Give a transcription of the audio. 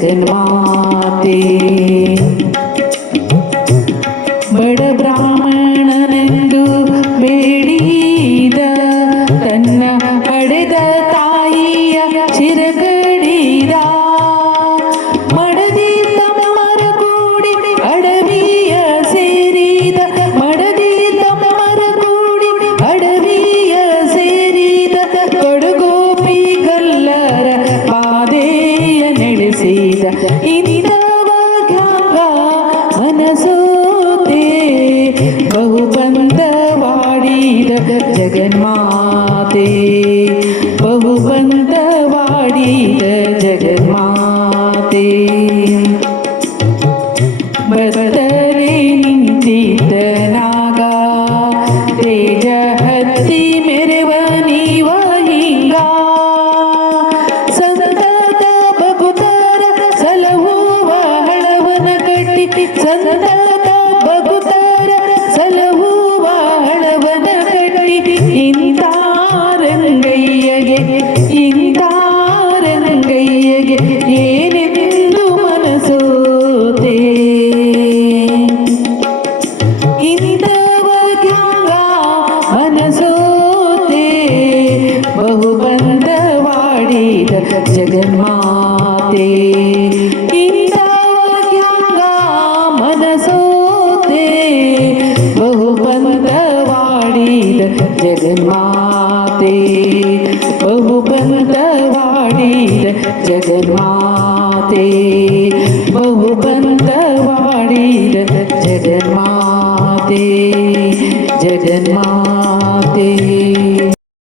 ಜಗನ್ಮಾತೆ. ಬಡ ಬ್ರಾಹ್ಮಣನೆಂದು ಬೇಡಿದ ತನ್ನ ಪಡೆದ ತಾಯಿಯ ಚಿರಗಡಿದ. ಮಡದಿ ತಮ್ಮರ ಕೂಡಿ ಅಡವಿಯ ಸೇರಿದ, ಮಡದಿ ತಮ್ಮರ ಕೂಡಿ ಅಡವಿಯ ಸೇರಿದ. ಕಡುಗೋಪಿ ಗಲ್ಲರ ಪಾದೆಯ ನಡೆಸಿದ. ಇಂಥವಾಗ ಮನಸೋತೆ ಬಹುಬಂಧವಾಡಿದ ಜಗನ್ಮಾತೆ. ಬಹುಬಂಧವಾಡಿದ ಜಗನ್ಮಾತೆ. ಬತ್ತರೆ ನಿಂತಿದ್ದ ನಾಗ ತೇಜ ಹತ್ತಿ ಮೆರವ ನೀವ ಹಿಂಗ. ಸಂತತ ಭಕುತರ ಸಲಹುವ ಹಳವನ ಕಟ್ಟಿ, ಸಂತತ ಭಕುತರ ಸಲಹುವ ಹಳವನ ಕಟ್ಟಿ. ಇಂತಾರಂಗಯ್ಯಗೆ ಇಂತಾರಂಗಯ್ಯಗೆ ಏನೆಂದು ಮನಸೋತೆ. ಇಂಥವಾಗ ಮನಸೋತೆ ಬಹುಬಂಧವಾಡಿದ ಜಗನ್ಮಾತೆ. ಇಂಥವಾಗ ಮನಸೋತೆ ಬಹುಬಂಧವಾಡಿದ ಜಗನ್ಮಾತೆ. ಬಹುಬಂಧವಾಡಿದ ಜಗನ್ಮಾತೆ. ಬಹುಬಂಧವಾಡಿದ ಜಗನ್ಮಾತೆ. ಜಗನ್ಮಾತೆ.